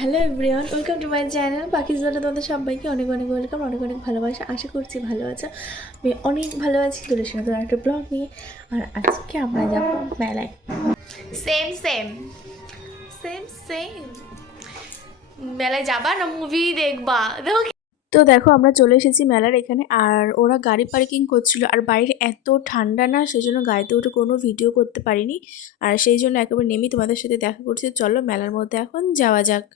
Hello everyone, welcome to my channel Pakhijora. তোমাদের সবাইকে অনেক অনেক ওয়েলকাম, অনেক অনেক ভালোবাসা। আশা করছি ভালো আছো। আমি অনেক ভালো আছি। চলে এসে নতুন একটা ব্লগ নিয়ে। আর আজকে আমরা যাবো মেলায়। সেম সেম সেম সেম মেলায় যাবা না মুভি দেখবা? দেখো তো দেখো আমরা চলে এসেছি মেলার এখানে। আর ওরা গাড়ি পার্কিং করছিল, আর বাইরে এত ঠান্ডা না, সেই জন্য গাড়িতে উঠে কোনো ভিডিও করতে পারিনি। আর সেই জন্য একেবারে নেমেই তোমাদের সাথে দেখা করছি। চলো মেলার মধ্যে এখন যাওয়া যাক।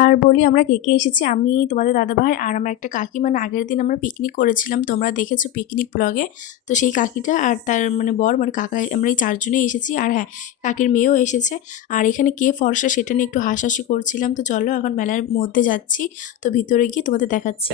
আর বলি আমরা কে কে এসেছি। আমি, তোমাদের দাদাভাই আর আমার একটা কাকি। মানে আগের দিন আমরা পিকনিক করেছিলাম, তোমরা দেখেছো পিকনিক ব্লগে। তো সেই কাকিটা আর তার মানে বর মানে কাকা, আমরা এই চারজনেই এসেছি। আর হ্যাঁ, কাকির মেয়েও এসেছে। আর এখানে কে ফর্সা সেটা নিয়ে একটু হাসাহাসি করছিলাম। তো চলো এখন মেলার মধ্যে যাচ্ছি, তো ভিতরে গিয়ে তোমাদের দেখাচ্ছি।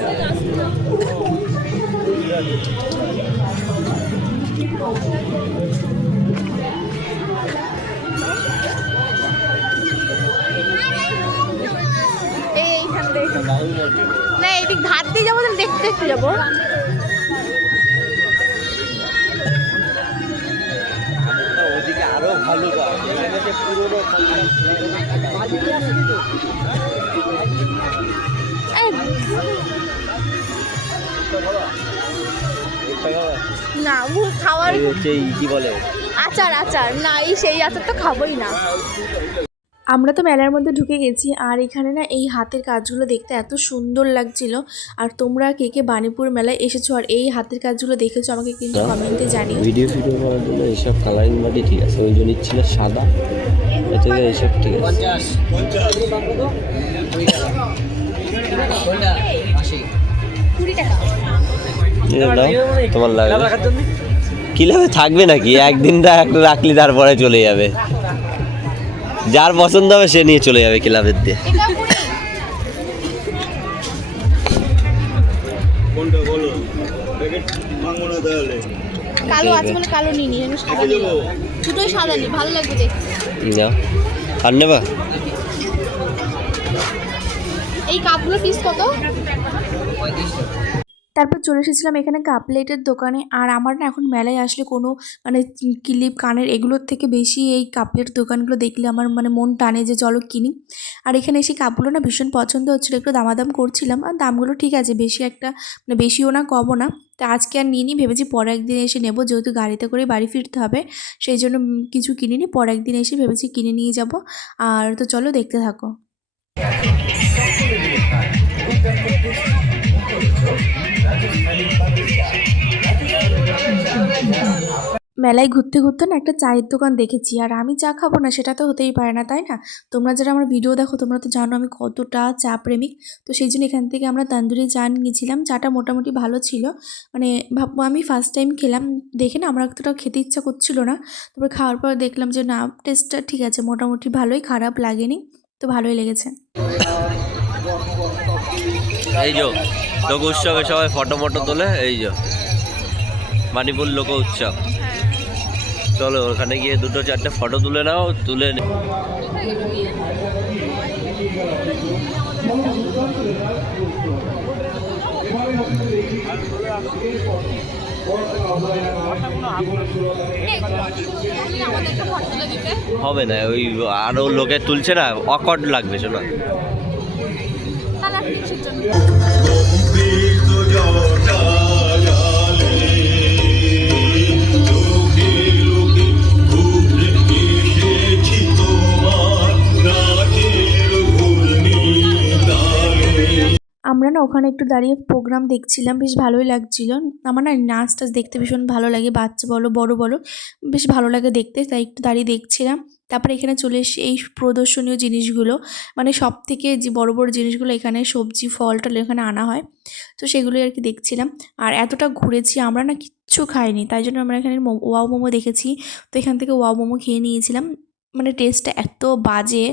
না এইদিক ধার দিয়ে যাবো, দেখতে দেখতে যাবো। ওদিকে আরো ভালো না খাওয়ার কি বলে আচার, আচার না, এই সেই আচার তো খাবোই না। আমরা তো মেলার মধ্যে ঢুকে গেছি। আর এখানে না এই হাতের কাজগুলো দেখতে এত সুন্দর লাগছিল। আর তোমরা কে কে বাণীপুর মেলায় এসেছো আর এই হাতের কাজগুলো দেখেছো আমাকে কিন্তু কমেন্টে জানিও। ভিডিও করার জন্য এইসব কালারিং বাটি ঠিক আছে, ওই জন্য ছিল সাদা, এতে এইসব ঠিক আছে। তোমার লাগে কি লাগবে থাকবে নাকি? একদিন রাখলি তারপরে চলে যাবে, যার পছন্দ হবে সে নিয়ে চলে যাবে ক্লাবের দিয়ে। কালো আছে বলে কালো নিয়ে নিই, সাদা নিই, দুটোই সাদা নিই, ভালো লাগবে দেখতে। আর নেবা এই কাপগুলো পিস কত? তারপর চলে এসেছিলাম এখানে কাপ প্লেটের দোকানে। আর আমার না এখন মেলায় আসলে কোনো মানে ক্লিপ কানের এগুলোর থেকে বেশি এই কাপ প্লেটের দোকানগুলো দেখলে আমার মানে মন টানে যে চলো কিনি। আর এখানে এসে কাপগুলো না ভীষণ পছন্দ হচ্ছিলো, একটু দামাদাম করছিলাম। আর দামগুলো ঠিক আছে, বেশি একটা মানে বেশিও না কমও না। তো আজকে আর নিয়ে ভেবেছি পরে একদিন এসে নেবো, যেহেতু গাড়িতে করে বাড়ি ফিরতে হবে। সেই জন্য কিছু কিনিনি, পরে একদিন এসে ভেবেছি কিনে নিয়ে যাব। আর তো চলো দেখতে থাকো। মেলায় ঘুরতে ঘুরতে না একটা চায়ের দোকান দেখেছি। আর আমি চা খাবো না সেটা তো হতেই পারে না, তাই না? তোমরা যারা আমার ভিডিও দেখো তোমরা তো জানো আমি কতটা চা প্রেমিক। তো সেই জন্য এখান থেকে আমরা তান্দুরি চা নিয়েছিলাম। চাটা মোটামুটি ভালো ছিল। মানে ভাববো আমি ফার্স্ট টাইম খেলাম, দেখে না আমার এতটা খেতে ইচ্ছা করছিল না। তারপর খাওয়ার পর দেখলাম যে না, টেস্টটা ঠিক আছে, মোটামুটি ভালোই, খারাপ লাগেনি। তো ভালোই লেগেছে। এই যে লোক উৎসবে সবাই ফটো মটো তোলে, এই যে মানিপুর লোক উৎসব। চলো ওখানে গিয়ে দুটো চারটে ফটো তুলে নাও, তুলে হবে না, ওই আরো লোকে তুলছে না, অকওয়ার্ড লাগবে শোনা। আমরা না ওখানে একটু দাঁড়িয়ে প্রোগ্রাম দেখছিলাম, বেশ ভালোই লাগছিল। আমার না নাচ টাচ দেখতে ভীষণ ভালো লাগে, বাচ্চা বলো বড় বলো, বেশ ভালো লাগে দেখতে, তাই একটু দাঁড়িয়ে দেখছিলাম। তারপরে এখানে চলে এসে এই প্রদর্শনীয় জিনিসগুলো, মানে সব থেকে যে বড় বড় জিনিসগুলো এখানে সবজি ফল টল এখানে আনা হয়। তো সেগুলোই আর কি দেখছিলাম। আর এতটা ঘুরেছি আমরা না কিচ্ছু খাইনি, তাই জন্য আমরা এখানে ওয়াও মোমো দেখেছি। তো এখান থেকে ওয়াও মোমো খেয়ে নিয়েছিলাম। মানে টেস্টটা এত বাজে,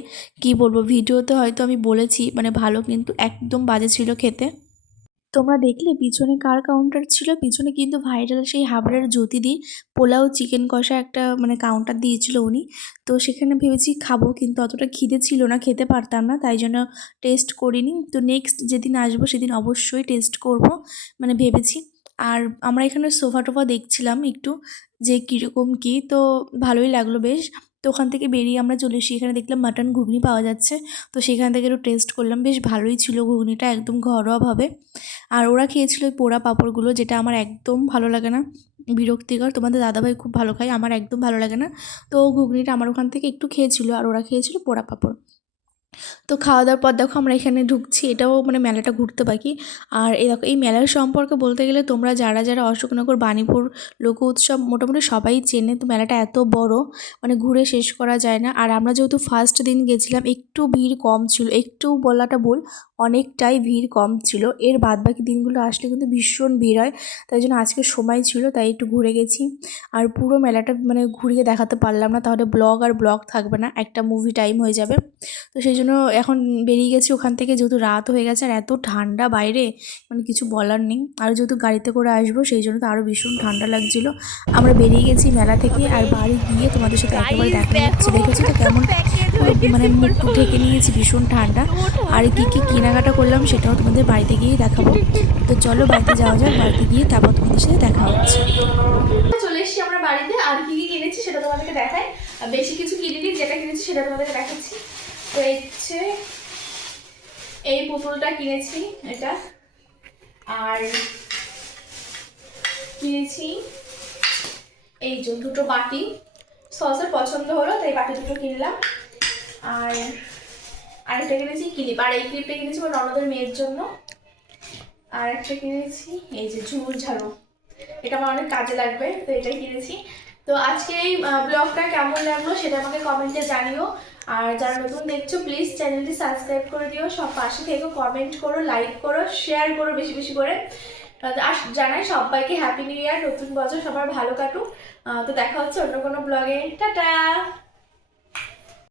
কি বলবো, ভিডিওতে হয়তো আমি বলেছি মানে ভালো, কিন্তু একদম বাজে ছিল খেতে। তোমরা দেখলে পিছনে কার কাউন্টার ছিল? পিছনে কিন্তু ভাইরাল সেই হাবড়ার জ্যোতিদি পোলাও চিকেন কষা একটা মানে কাউন্টার দিয়েছিল উনি। তো সেখানে ভেবেছি খাবো, কিন্তু অতটা খিদে ছিল না, খেতে পারতাম না, তাই জন্য টেস্ট করিনি। তো নেক্সট যেদিন আসবো সেদিন অবশ্যই টেস্ট করব মানে ভেবেছি। আর আমরা এখানে সোফা টোফা দেখছিলাম একটু, যে কীরকম কী, তো ভালোই লাগলো বেশ। তো ওখান থেকে বেরিয়ে আমরা চলে এসেছি, এখানে দেখলাম মাটন ঘুগনি পাওয়া যাচ্ছে, তো সেখান থেকে একটু টেস্ট করলাম, বেশ ভালোই ছিল ঘুগনিটা, একদম ঘরোয়াভাবে। আর ওরা খেয়েছিল ওই পোড়া পাঁপড়গুলো, যেটা আমার একদম ভালো লাগে না, বিরক্তিকর। তোমাদের দাদাভাই খুব ভালো খায়, আমার একদম ভালো লাগে না। তো ঘুগনিটা আমার ওখান থেকে একটু খেয়েছিল, আর ওরা খেয়েছিল পোড়া পাঁপড়। তো খাওয়া দাওয়ার পর দেখো আমরা এখানে ঢুকছি, এটাও মানে মেলাটা ঘুরতে বাকি। আর এই দেখো এই মেলার সম্পর্কে বলতে গেলে তোমরা যারা যারা অশোকনগর বাণীপুর লোক উৎসব মোটামুটি সবাই চেনে। তো মেলাটা এত বড়, মানে ঘুরে শেষ করা যায় না। আর আমরা যেহেতু ফার্স্ট দিন গেছিলাম, একটু ভিড় কম ছিল, একটু বলাটা ভুল, অনেকটাই ভিড় কম ছিল। এর বাদবাকি দিনগুলো আসলে কিন্তু ভীষণ ভিড় হয়, তাই জন্য আজকে সময় ছিল তাই একটু ঘুরে গেছি। আর পুরো মেলাটা মানে ঘুরিয়ে দেখাতে পারলাম না, তাহলে ব্লগ আর ব্লগ থাকবে না, একটা মুভি টাইম হয়ে যাবে। তো সেই জন্য এখন বেরিয়ে গেছি ওখান থেকে, যেহেতু রাত হয়ে গেছে আর এত ঠান্ডা বাইরে, মানে কিছু বলার নেই। আর যেহেতু গাড়িতে করে আসবো সেই জন্য তো আরও ভীষণ ঠান্ডা লাগছিলো। আমরা বেরিয়ে গেছি মেলা থেকে, আর বাড়ি গিয়ে তোমাদের সাথে একেবারে দেখা যাচ্ছে। দেখেছি তো কেমন পুরো মানে মুখ ঢেকে নিয়েছি, ভীষণ ঠান্ডা। আর কী কী কেনাকাটা করলাম সেটাও তোমাদের বাড়িতে গিয়েই দেখাবো। তো চলো বাড়িতে যাওয়া যাক, বাড়িতে গিয়ে তারপর তোমাদের সাথে দেখা হচ্ছে। চলে এসেছি আমরা বাড়িতে, আর কী কী কিনেছি সেটা তোমাদেরকে দেখাই। আর বেশি কিছু কিনিনি, যেটা কিনেছি সেটা তোমাদেরকে দেখাচ্ছি। তো হচ্ছে এই পুতুলটা কিনেছি এটা, আর কিনেছি এই যে দুটো বাটি, সসের পছন্দ হলো তাই বাটি দুটো কিনলাম। আর আরেকটা কিনেছি ক্লিপ, আর এই ক্লিপটা কিনেছি আমার ননদের মেয়ের জন্য। আর একটা কিনেছি এই যে ঝুমুর ঝাড়ু, এটা আমার অনেক কাজে লাগবে, তো এটাই কিনেছি। তো আজকে এই ব্লগটা কেমন লাগলো সেটা আমাকে কমেন্টে জানিও। আর যারা নতুন দেখছো প্লিজ চ্যানেলটি সাবস্ক্রাইব করে দিও, সব পাশে থেকো, কমেন্ট করো, লাইক করো, শেয়ার করো বেশি বেশি করে। আর জানাই সবাইকে হ্যাপি নিউ ইয়ার, নতুন বছর সবার ভালো কাটুক। তো দেখা হচ্ছে অন্য কোনো ব্লগে, টাটা।